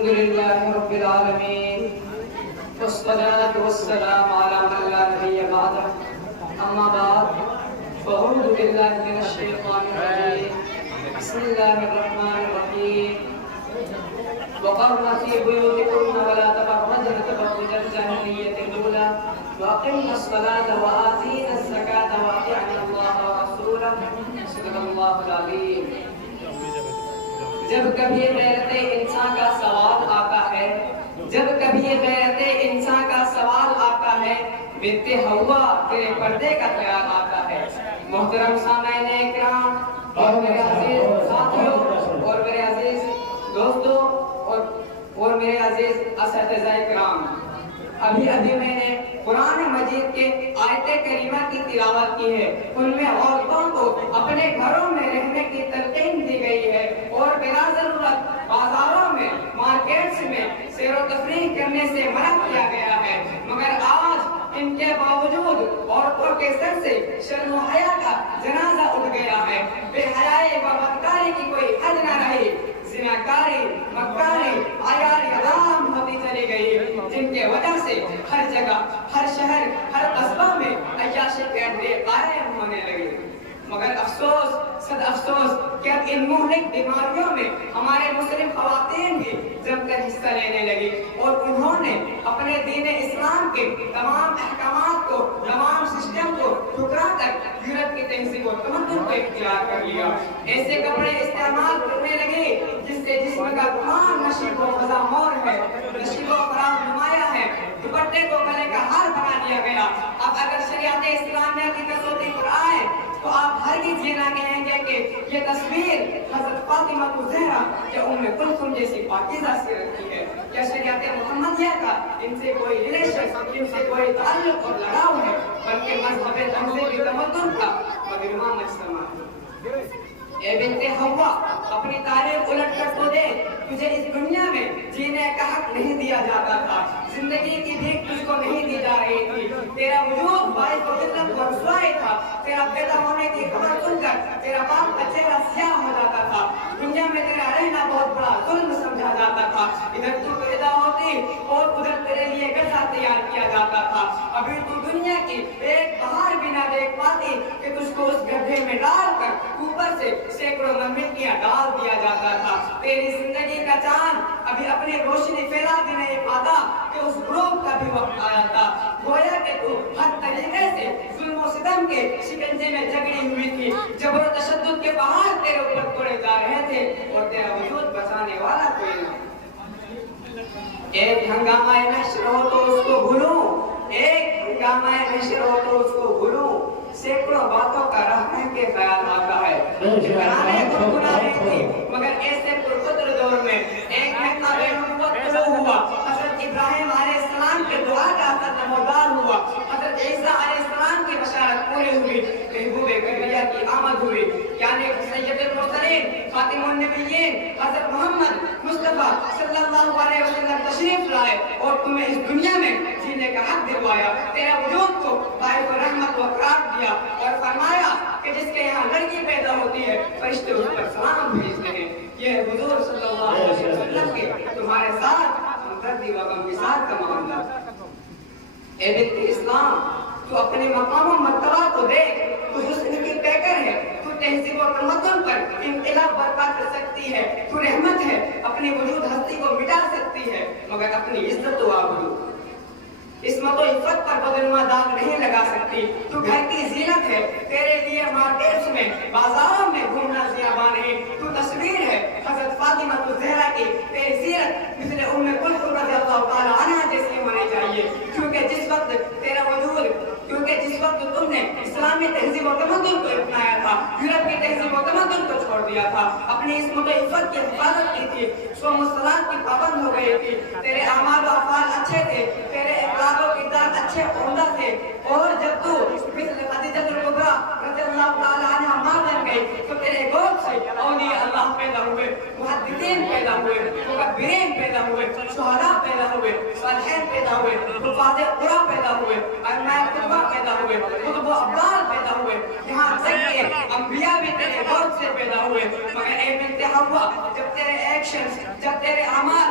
الحمد لله رب العالمين والصلاة والسلام على من لا نبي بعده أما بعد فأعوذ بالله من الشيطان الرجيم بسم الله الرحمن الرحيم وقرن في بيوتكن ولا تبرجن تبرج الجاهلية الأولى وأقمنا الصلاة وآتينا الزكاة وأطعنا الله ورسوله صدق الله العظيم. جب کبھی غیرت انسان کا سوال آتا ہے بنت حوا تیرے پردے کا خیال آتا ہے. محترم سامعین اکرام اور میرے عزیز ساتھیوں اور میرے عزیز دوستوں اور میرے عزیز اساتذہ اکرام، ابھی میں نے قرآن مجید کے آیت کریمہ کی تلاوت کی ہے. ان میں عورتوں کو اپنے گھروں میں رہنے کی تلقین دی گئی ہے اور بلا ضرورت بازاروں میں مارکیٹس میں سیر و تفریح کرنے سے منع کیا گیا ہے. مگر آج ان کے باوجود عورتوں کے سر سے شرم و حیا کا جنازہ اٹھ گیا ہے. بے حیائی و بدکاری کی کوئی حد نہ رہی. زناکاری، مکاری، عیاری عام ہوتی چلی گئی، جن کے وجہ سے ہر جگہ، ہر شہر، ہر قصبہ میں عیاشی کے اڈے قائم ہونے لگے. مگر افسوس، صد افسوس کہ اب ان مہلک بیماریوں میں ہمارے مسلم خواتین بھی جم کر حصہ لینے لگی اور انہوں نے اپنے دین اسلام کے تمام احکامات کو، تمام سسٹم کو ٹھکرا کر یورپ کی تہذیب و تمدن کو اختیار کر لیا. ایسے کپڑے استعمال کرنے لگے جس سے جسم کا تمام نشیب و فضامور ہے، نشیب و فراغ نمایاں ہے. دوپٹے کو گلے کا ہار بنا دیا گیا. اب اگر شریعت اسلامیہ کی کسوٹی پر آئے تو آپ ہرگز یہ نہ کہیں گے کہ یہ تصویر حضرت فاطمہ الزہرا یا ام کلثوم جیسی پاکیزہ سیرت کی ہے. کیا شریعت محمدیہ کا ان سے کوئی ریلیشن، ان سے کوئی تعلق اور لگاؤ ہے، بلکہ مذہب تہذیبی تمدن کا مجموعہ مجتمع ہے. اے بنت حوا، اپنی تاریخ الٹ کر تو دے. تجھے اس دنیا میں جینے کا حق نہیں دیا جاتا تھا، زندگی کی بھیک تجھ کو نہیں دی جا رہی تھی. تیرا وجود باعث ذلت و رسوائی تھا. تیرا پیدا ہونے کی خبر سن کر تیرا باپ کا چہرہ سیاہ ہو جاتا تھا. دنیا میں تیرا رہنا بہت بڑا ظلم سمجھا جاتا تھا. ادھر تو پیدا ہوتی اور ادھر تیرے لیے گڑھا تیار کیا جاتا تھا. ابھی تو دنیا کی ایک بہار بھی نہ دیکھ پاتی کہ تجھ کو اس گڈھے میں ڈال کر اوپر سے سینکڑوں مٹیاں ڈال دیا جاتا تھا. تیری زندگی کا چاند ابھی اپنی روشنی پھیلا بھی نہیں پاتا کہ اس غروب کا بھی وقت آیا تھا. گویا کہ تو ہر طریقے سے ظلم و ستم کے شکنجے میں جکڑی ہوئی تھی. جبر و تشدد کے پہاڑ تیرے اوپر توڑے جا رہے تھے اور تیرا وجود بچانے والا کوئی نہ. ایک ہنگامہ نشر ہو تو اس کو بھولوں، ایک ہنگامہ نشر ہو تو اس کو بھولوں. سینکڑوں باتوں کا رہنے کے خیال آتا ہے. کرانے کو گناہیں تھی مگر ایسے پرقدر دور میں ایک مہتا بے نبوت طلوع ہوا. حضرت ابراہیم علیہ السلام کے دعا کا اثر نمودار ہوا. حضرت عیسیٰ علیہ السلام کی بشارت پوری ہوئی. محبوب کبریہ کی آمد ہوئی، یعنی سید المرسلین خاتم النبیین حضرت محمد مصطفیٰ صلی اللہ علیہ وسلم تشریف لائے اور تمہیں اس دنیا میں جینے کا حق دلوایا. تیرا وجود کو باعث رحمت و اکرام دیا اور فرمایا کہ جس کے یہاں لڑکی پیدا ہوتی ہے فرشتے اس پر سلام بھیجتے ہیں. یہ حضور صلی اللہ علیہ وسلم کے تمہارے ساتھ ہمدردی و غمگسار کا معاملہ. اے بنت اسلام، تو اپنے مقام و مرتبہ کو دیکھ. تو حسن کی پیکر ہے، تو تہذیب و تمدن پر انقلاب برپا کر سکتی ہے، تو رحمت ہے، اپنی وجود ہستی کو مٹا سکتی ہے، مگر اپنی عزت و آبرو، عصمت و عفت پر بدنما داغ نہیں لگا سکتی. تو گھر کی زینت ہے، تیرے لیے مارکیٹس میں بازاروں میں گھومنا زیبا نہیں. تو تصویر ہے حضرت فاطمہ الزہرا کی. تیری سیرت مثل ام کلثوم رضی اللہ تعالی عنہا جیسی ہونی چاہیے. کیونکہ جس وقت تم نے اسلامی تہذیب و تمدن کو اپنایا تھا، یورپ کی تہذیب و تمدن کو چھوڑ دیا تھا، اپنی عصمت و عفت کی حفاظت کی تھی، صوم و صلاۃ کی پابند ہو گئی تھی. تیرے اعمال و افعال اچھے تھے، تیرے اخلاق و کردار اچھے عمدہ تھے. اور جب تو مثل خدیجہ الکبریٰ رضی اللہ تعالی عنہا ماں بن گئی تو تیرے گود سے اولیاء اللہ پیدا ہوئے، محدثین پیدا ہوئے، مکبرین پیدا ہوئے، شہداء پیدا ہوئے، صالحین پیدا ہوئے، حفاظ قرآن پیدا ہوئے، ائمہ قرآن پیدا ہوئے، کتب و ابدال پیدا ہوئے. یہاں تک کہ انبیاء بھی تیرے گود سے پیدا ہوئے. مگر اے بنت حوا، جب تیرے ایکشنز، جب تیرے اعمال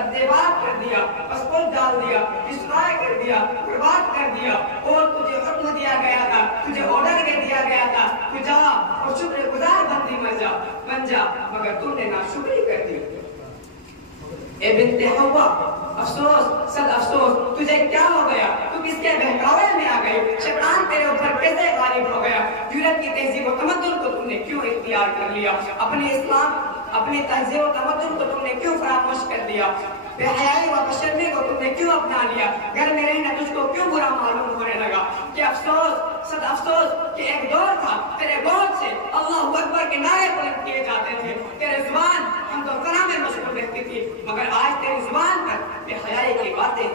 سدباد کر دیا، پسپورٹ ڈال دیا، ڈسٹرائے کر دیا، برباد کر دیا، اور تجھے حکم دیا گیا تھا، تجھے آرڈر دیا گیا تھا تو جا اور شکر گزار بندی بن جا، مگر تم نے ناشکری کر دی۔ اے بنت حوا، افسوس، صد افسوس، تجھے کیا ہو گیا؟ تو کس کے بہکاوے میں آ گئی؟ شیطان تیرے اوپر کیسے غالب ہو گیا؟ یورپ کی تہذیب و تمدن کو تم نے کیوں اختیار کر لیا؟ اپنے اسلام، اپنی تہذیب و تمدن کو تم نے کیوں فراموش کر دیا؟ بے حیائی و بشرمی کو تم نے کیوں اپنا لیا؟ گھر میں رہنا تجھ کو کیوں برا معلوم ہونے لگا؟ کہ افسوس، صد افسوس کہ ایک دور تھا تیرے گود سے اللہ اکبر کے نعرے بلند کیے جاتے تھے، تیرے زبان حمد و ثنا میں مشغول رہتی تھی، مگر آج تیری زبان پر بے حیائی کی باتیں۔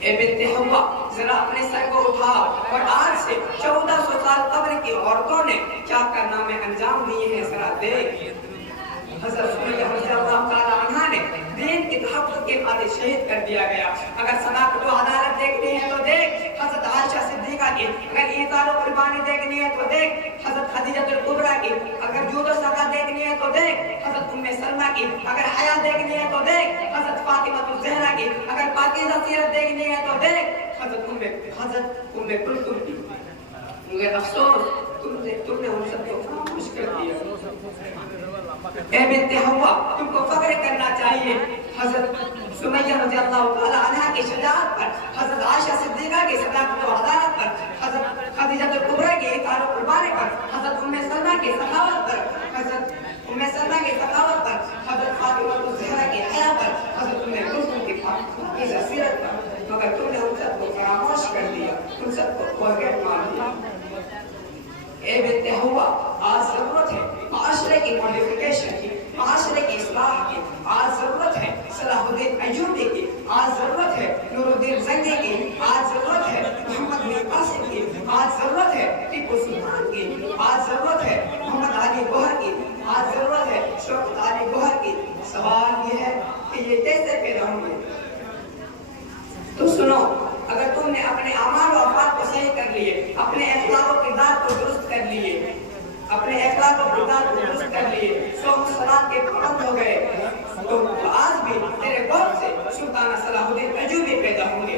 اے بنت حوا، ذرا اپنے سر کو اٹھاؤ اور آج سے 1400 سال قبل کی عورتوں نے کیا کارنامے انجام دیے ہیں ذرا دیکھ۔ حضرت سمیہ رضی اللہ تعالی عنہ نے دین کی تحفظ کے خاطر شہید کر دیا گیا۔ اگر صداقت و عدالت دیکھنی ہے تو دیکھ حضرت عائشہ صدیقہ کی، اگر ایثار و قربانی دیکھنی ہے تو دیکھ حضرت خدیجہ الکبریٰ کی، اگر جود و سخا دیکھنی ہے تو دیکھ حضرت ام سلمہ کی، اگر حیا دیکھنی ہے تو دیکھ حضرت فاطمہ الزہرا کی، اگر پاکیزہ سیرت دیکھنی ہے تو دیکھ حضرت ام کلثوم کی۔ مگر افسوس تم نے ان سب کو خاموش کر دیا۔ اے بنت حوا، تم کو فخر کرنا چاہیے حضرت سمیہ رضی اللہ تعالی عنہ کی شجاعت پر، حضرت عائشہ صدیقہ کی صداقت و عدالت پر، حضرت خدیجہ الکبریٰ کی ایثار و قربانی پر، حضرت ام سلمہ کی سخاوت پر، حضرت فاطمہ الزہرا کی حیا پر، حضرت ام کلثوم کی پاکیزہ سیرت پر، مگر تم نے ان سب کو فراموش کر دیا، ان سب کو فورگیٹ مان دیا۔ اے بنت حوا، آج ضرورت ہے معاشرے کی موڈیفیکیشن کی، معاشرے کی اصلاح کی، آج ضرورت ہے صلاح الدین ایوبی کی، آج ضرورت ہے نور الدین زنگی کی، آج ضرورت ہے محمد بن قاسم کی، آج ضرورت ہے ٹیپو سلطان کی، آج ضرورت ہے محمد علی گوہر کی، آج ضرورت ہے شوکت علی گوہر کی۔ سوال یہ ہے کہ یہ کیسے پیدا ہوں گے؟ تو سنو، اگر تم نے اپنے اعمال و افعال کو صحیح کر لیے، اپنے اخلاق و کردار کو درست کر لیے، اپنے اخلاق و کردار کو درست کر لیے، صوم و صلاۃ کے پابند ہو گئے، تو آج بھی تیرے گود سے سلطانہ صلاح الدین ایوبی پیدا ہوں گے،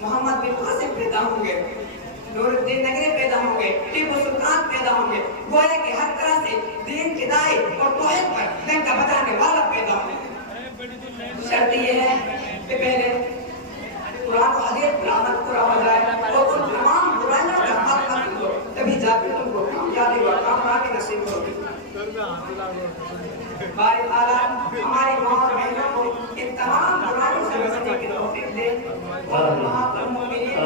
محمد بن قاسم پیدا ہوں گے، نور الدین نگری پیدا ہوں گے، ٹیپو سلطان پیدا ہوں گے، گویا کہ ہر طرح سے دین کی داعی اور توحید پر ڈنکا بجانے والا پیدا ہوں گے۔ شرط یہ ہے کہ پہلے قرآن و حدیث پر عمل پورا ہو جائے اور ان تمام برائیوں کا خاتمہ کرو، تبھی جا کے تم کو کامیابی اور کامیابی نصیب ہوگی۔ باری تعالیٰ ہماری ماں اور بہنوں کو ان تمام برائیوں سے بچنے کی توفیق دے اور مومنین کو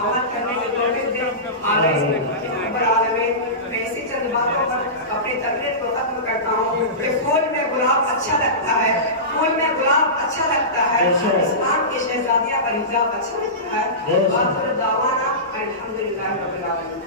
عمل کرنے کی توفیق دے۔ آمین۔ رب العالمین، میں اسی چند باتوں پر اپنی تقریر کو ختم کرتا ہوں کہ پھول میں گلاب اچھا لگتا ہے، پھول میں گلاب اچھا لگتا ہے، اسلام کی شہزادیاں پر حجاب اچھا لگتا ہے۔ آخر دعوانا الحمدللہ رب العالمین۔